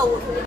đầu.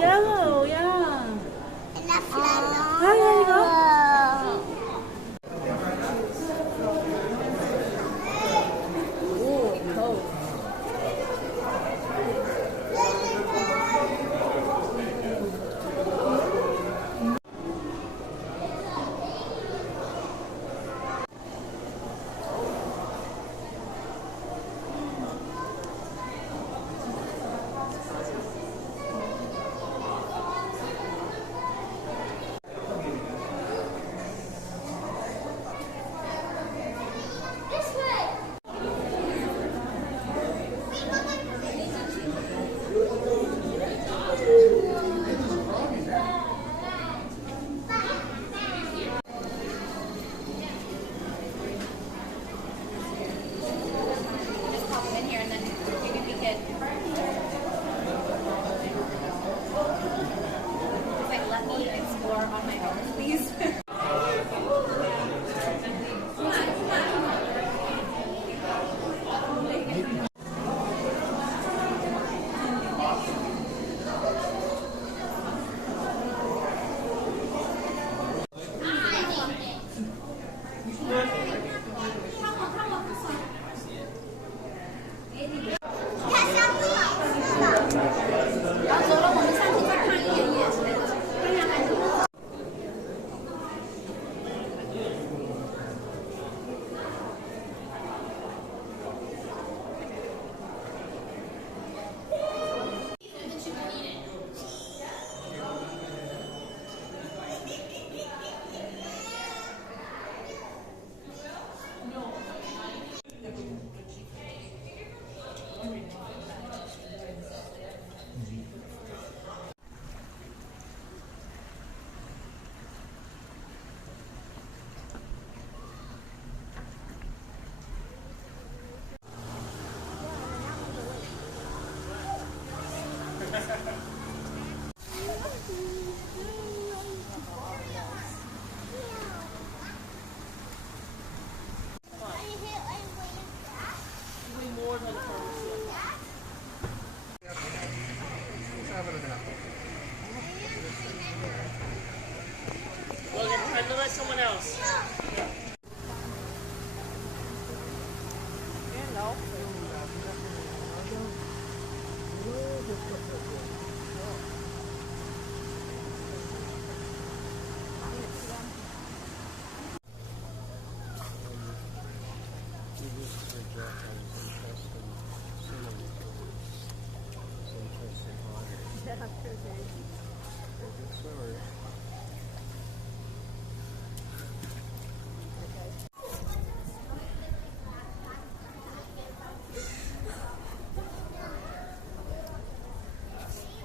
Yellow, yeah. Enough, someone else.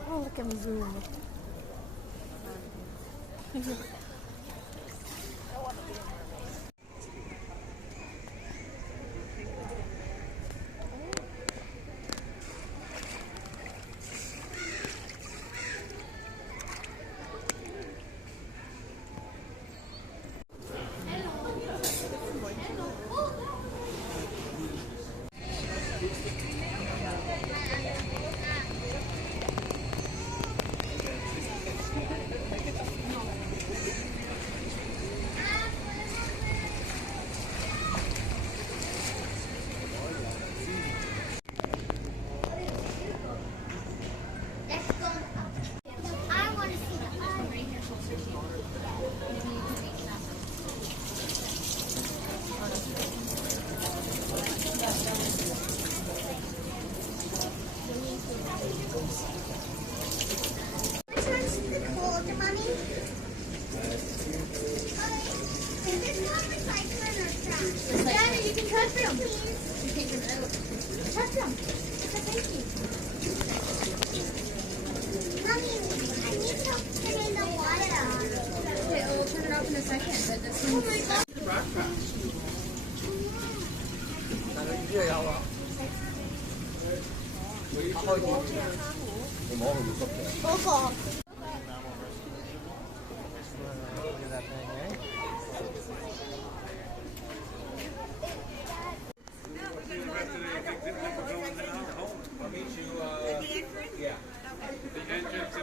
Oh, look at him zoom.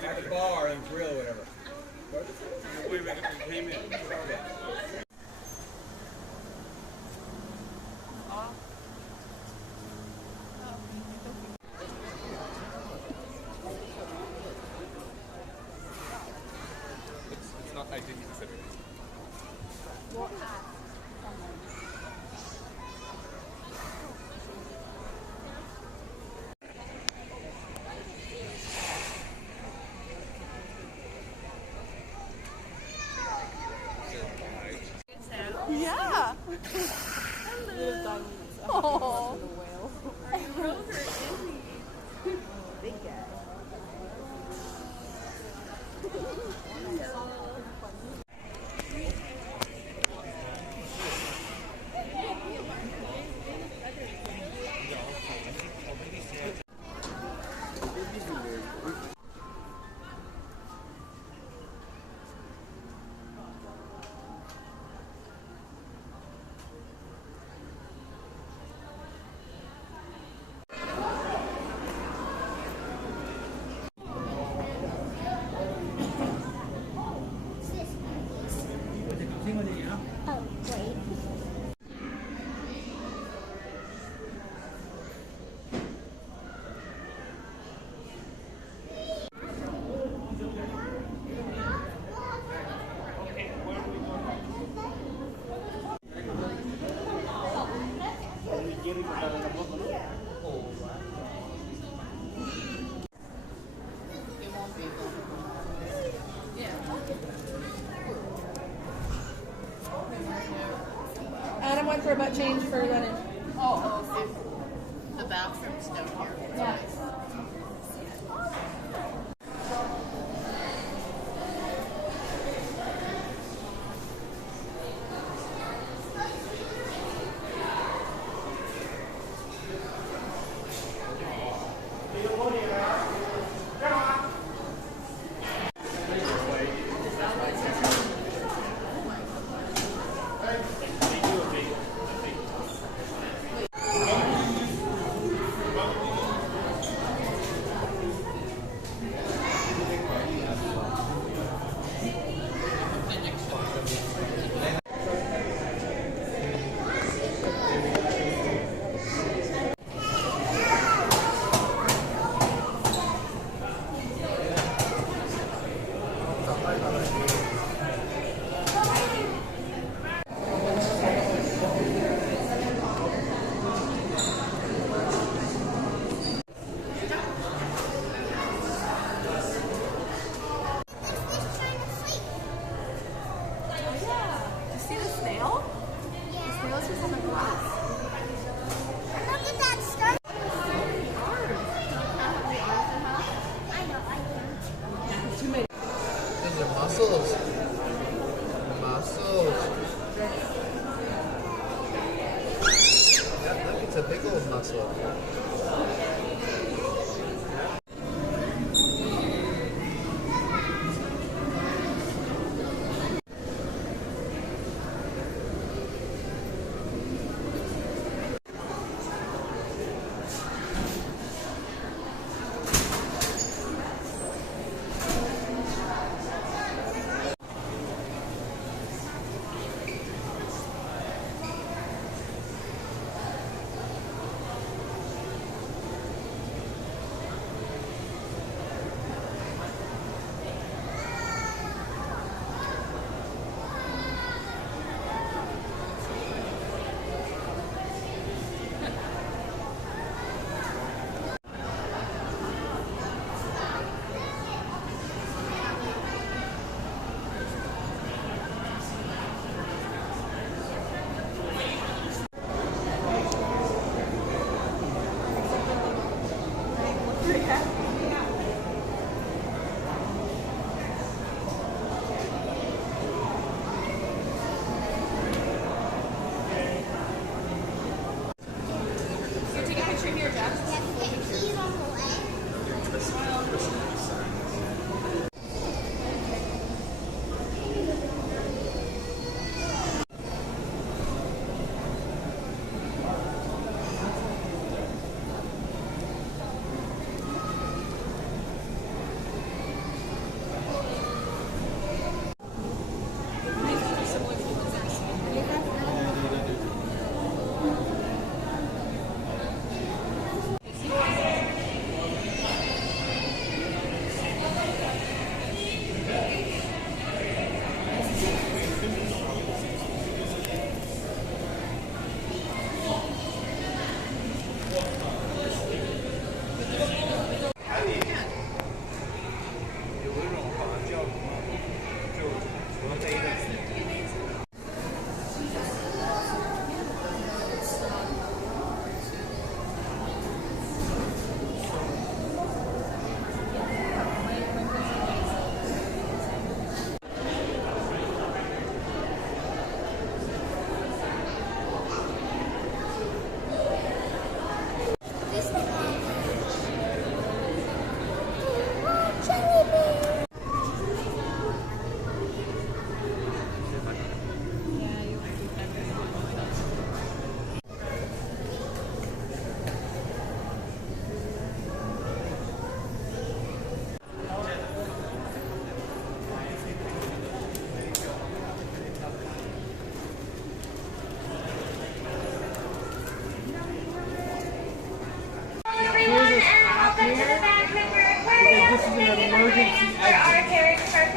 At the bar and grill or whatever. Came in. It's not, I didn't consider it. What? Yeah. Hello. Oh. Are you Rose or Izzy? Big guy. Oh, wait. Adam went for a butt change for Lennon. Oh, okay. The bathroom's down here. Yeah. Look at that star. These are mussels. Mussels. Yeah, look, it's a big old mussel.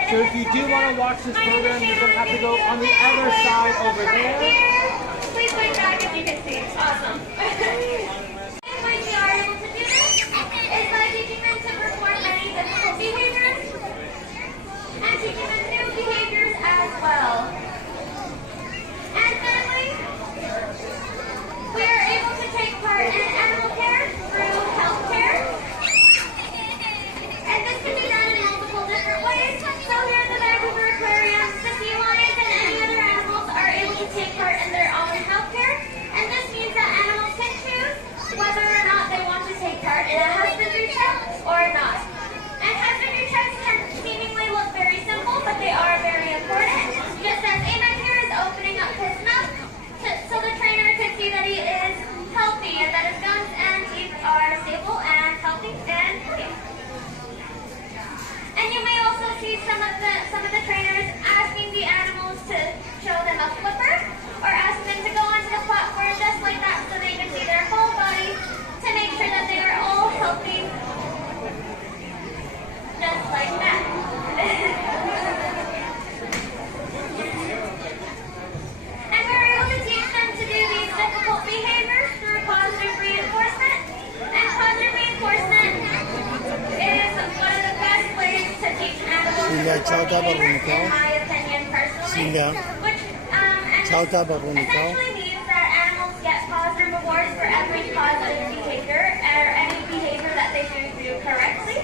So if you do want to watch this program, you're going to have to go on the other side over there. Please wait back if you can see. Awesome. And when we are able to do this is by teaching them to perform many difficult behaviors and teaching them new behaviors as well. And finally, we are able to take part in animal care through health care. And this can be done in multiple different ways. So here at the Vancouver Aquarium, the sea lions and any other animals are able to take part in their own health care. And this means that animals can choose whether or not they want to take part in a husbandry check or not. And husbandry checks can seemingly look very simple, but they are very important. Just as Amen here is opening up his mouth so the trainer could see that he is healthy and that his gums and teeth are stable and healthy and clean. And you may also see some of the trainers asking the animals to show them a flipper or ask them to go onto the platform just like that so they can see their whole body to make sure that they are all healthy. Just like that. And we're able to teach them to do these difficult behaviors through positive reinforcement. And positive reinforcement is one of the best ways to teach animals behavior, in my opinion, personally. Which essentially means that rewards for every positive behavior or any behavior that they do correctly.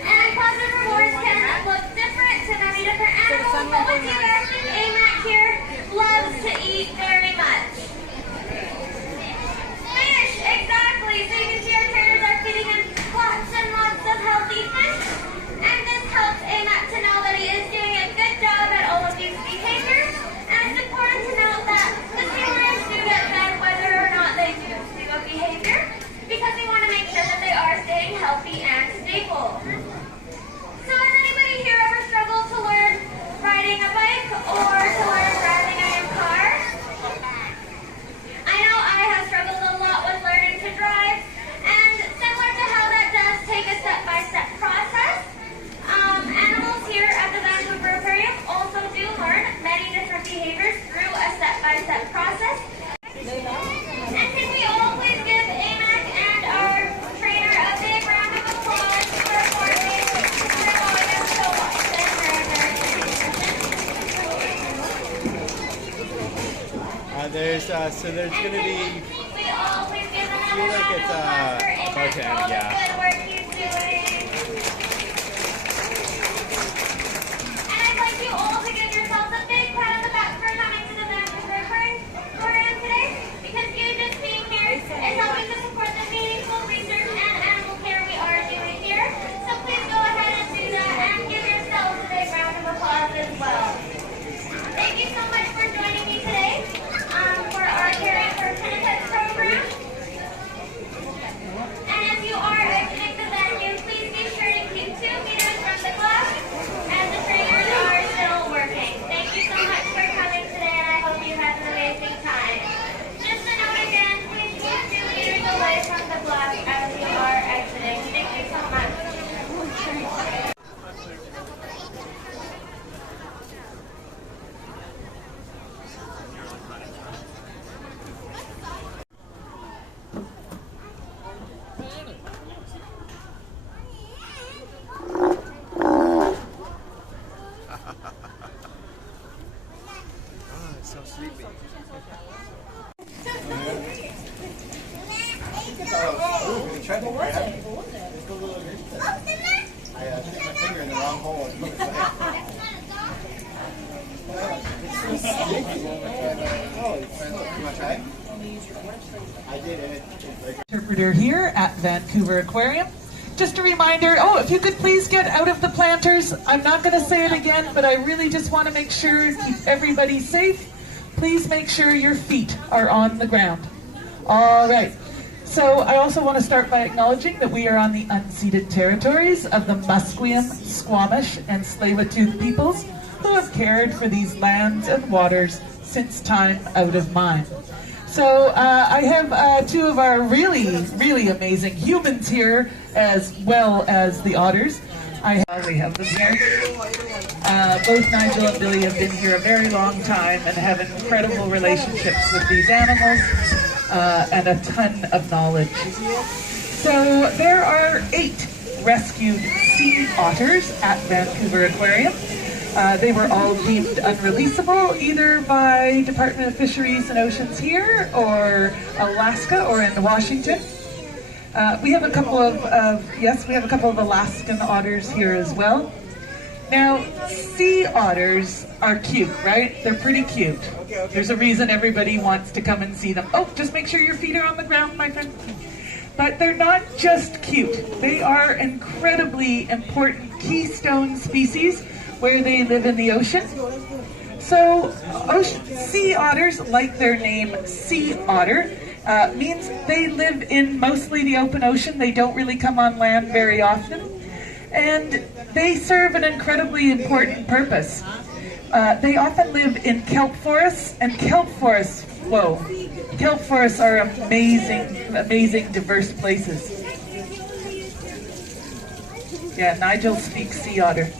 And positive rewards can look different to many different animals, but with you guys, AMAC here loves to eat very much. Fish, exactly. So you can see our trainers are feeding him lots and lots of healthy fish. And this helps AMAC to know that he is doing a good job at all of these behaviors. And it's important to note that the stewards do get fed whether or not they do a behavior, because we want to make sure that they are staying healthy and stable. So has anybody here ever struggled to learn riding a bike or to learn driving a new car? I know I have struggled a lot with learning to drive, and similar to how that does take a step-by-step process, animals here at the Vancouver Aquarium also do learn many different behaviors through a step-by-step process. And can we all please give AMAC and our trainer a big round of applause for working through all this so often during their So there's going to be, we all please give them I feel like another it's round of applause for AMAC about for all the yeah. good work he's doing. And I'd like you all to give yourselves a big pat on the back for coming to the Vancouver Aquarium today, because you just being here is helping to support the meaningful research and animal care we are doing here. So please go ahead and do that and give yourselves a big round of applause as well. Thank you so much for joining me today for our Caring for Pinnipeds program. And as you are exiting the venue, please be sure to keep 2 meters from the clock, and the trainers are still working. Thank you so much for coming today, and I hope you have an amazing time. Just a note again, please keep 2 meters away from the clock as you are exiting. Thank you so much. so sleepy. I tried to grab it. I stick my finger in the wrong hole. I did it. Interpreter here at Vancouver Aquarium. Just a reminder, if you could please get out of the planters. I'm not going to say it again, but I really just want to make sure, keep everybody safe. Please make sure your feet are on the ground. All right. So I also want to start by acknowledging that we are on the unceded territories of the Musqueam, Squamish, and Tsleil-Waututh peoples who have cared for these lands and waters since time out of mind. So I have 2 of our really amazing humans here, as well as the otters. We have them here. Both Nigel and Billy have been here a very long time and have incredible relationships with these animals and a ton of knowledge. So there are 8 rescued sea otters at Vancouver Aquarium. They were all deemed unreleasable either by Department of Fisheries and Oceans here, or Alaska, or in Washington. We have a couple of Alaskan otters here as well. Now, sea otters are cute, right? They're pretty cute. There's a reason everybody wants to come and see them. Oh, just make sure your feet are on the ground, my friend. But they're not just cute. They are incredibly important keystone species where they live in the ocean. So sea otters, like their name, sea otter, means they live in mostly the open ocean. They don't really come on land very often. And they serve an incredibly important purpose. They often live in kelp forests, and kelp forests, kelp forests are amazing diverse places. Yeah, Nigel speaks sea otter.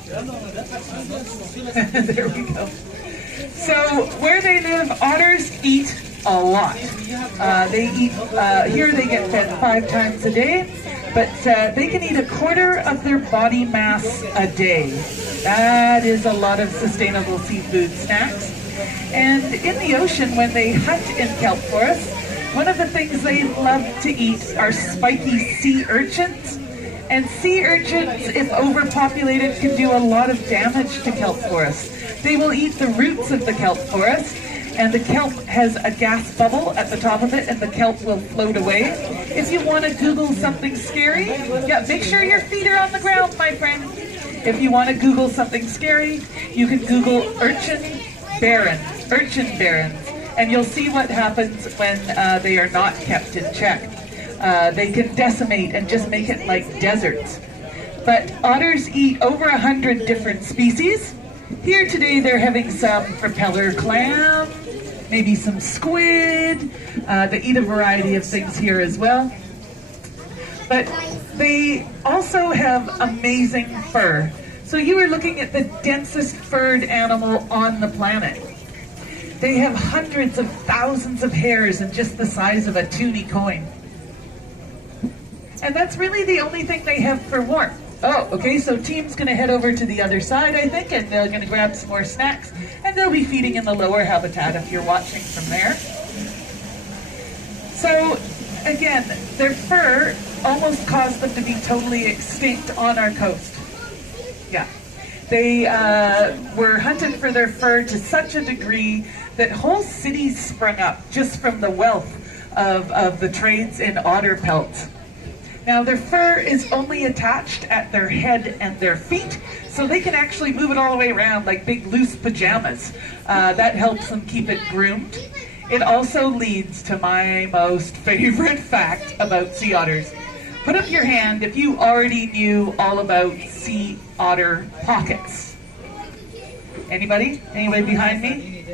There we go. So where they live, otters eat a lot. They eat, here they get fed 5 times a day, but they can eat 1/4 of their body mass a day. That is a lot of sustainable seafood snacks. And in the ocean, when they hunt in kelp forests, one of the things they love to eat are spiky sea urchins. And sea urchins, if overpopulated, can do a lot of damage to kelp forests. They will eat the roots of the kelp forest, and the kelp has a gas bubble at the top of it, and the kelp will float away. If you want to Google something scary, yeah, make sure your feet are on the ground, my friend. If you want to Google something scary, you can Google urchin barrens, and you'll see what happens when they are not kept in check. They can decimate and just make it like deserts. But otters eat over 100 different species. Here today they're having some propeller clam, maybe some squid. They eat a variety of things here as well. But they also have amazing fur. So you are looking at the densest furred animal on the planet. They have hundreds of thousands of hairs and just the size of a toonie coin. And that's really the only thing they have for warmth. Oh, okay, so team's gonna head over to the other side, I think, and they're gonna grab some more snacks, and they'll be feeding in the lower habitat if you're watching from there. So, again, their fur almost caused them to be totally extinct on our coast. Yeah. They were hunted for their fur to such a degree that whole cities sprung up just from the wealth of the trades in otter pelts. Now their fur is only attached at their head and their feet, so they can actually move it all the way around like big loose pajamas. That helps them keep it groomed. It also leads to my most favorite fact about sea otters. Put up your hand if you already knew all about sea otter pockets. Anybody? Anybody behind me?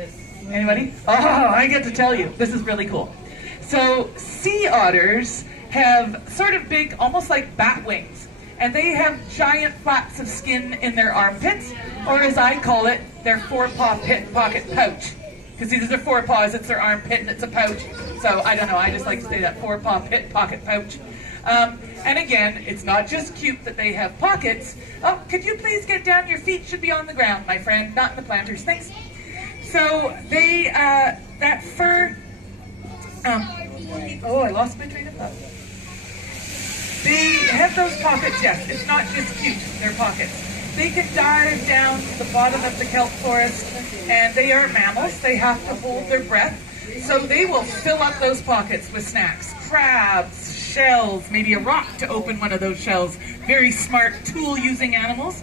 Anybody? Oh, I get to tell you. This is really cool. So sea otters have sort of big, almost like bat wings, and they have giant flaps of skin in their armpits, or as I call it, their forepaw pocket pouch. Because these are their forepaws, it's their armpit, and it's a pouch. So I don't know, I just like to say that forepaw pocket pouch. And again, it's not just cute that they have pockets. Oh, could you please get down? Your feet should be on the ground, my friend, not in the planters. Thanks. So they, that fur, oh, I lost my train of thought. They have those pockets, yes. It's not just cute, they're pockets. They can dive down to the bottom of the kelp forest, and they are mammals. They have to hold their breath. So they will fill up those pockets with snacks. Crabs, shells, maybe a rock to open one of those shells. Very smart tool-using animals.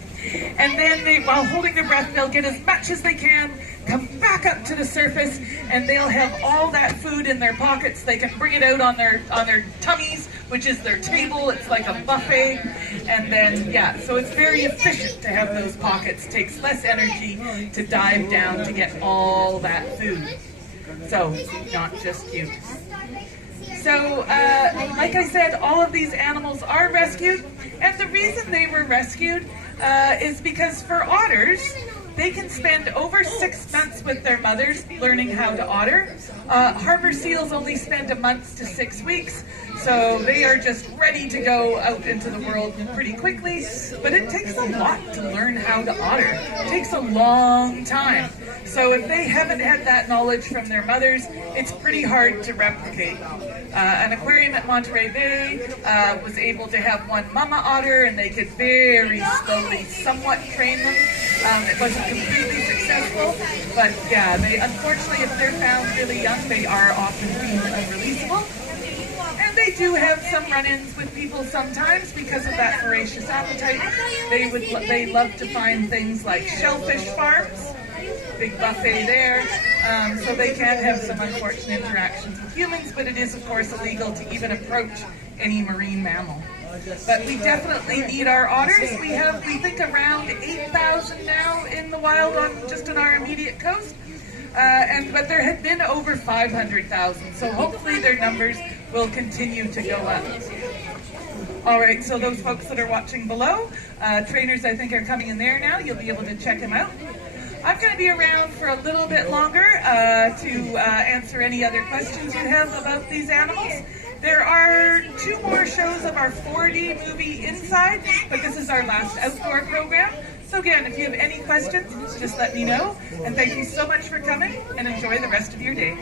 And then they, while holding their breath, they'll get as much as they can, come back up to the surface, and they'll have all that food in their pockets. They can bring it out on their tummies, which is their table. It's like a buffet. And then, yeah, so it's very efficient to have those pockets. It takes less energy to dive down to get all that food. So, not just cute. So, like I said, all of these animals are rescued, and the reason they were rescued is because for otters, they can spend over 6 months with their mothers learning how to otter. Harbor seals only spend a month to 6 weeks, so they are just ready to go out into the world pretty quickly. But it takes a lot to learn how to otter. It takes a long time. So if they haven't had that knowledge from their mothers, it's pretty hard to replicate. An aquarium at Monterey Bay was able to have one mama otter, and they could very slowly somewhat train them. It wasn't completely successful, but yeah, they unfortunately, if they're found really young, they are often deemed unreleasable. And they do have some run-ins with people sometimes because of that voracious appetite. They love to find things like shellfish farms, big buffet there, so they can have some unfortunate interactions with humans, but it is of course illegal to even approach any marine mammal. But we definitely need our otters. We have, we think, around 8,000 now in the wild just on our immediate coast. But there have been over 500,000, so hopefully their numbers will continue to go up. All right, so those folks that are watching below, trainers I think are coming in there now. You'll be able to check them out. I'm going to be around for a little bit longer to answer any other questions you have about these animals. There are 2 more shows of our 4D movie Inside, but this is our last outdoor program. So again, if you have any questions, just let me know. And thank you so much for coming, and enjoy the rest of your day.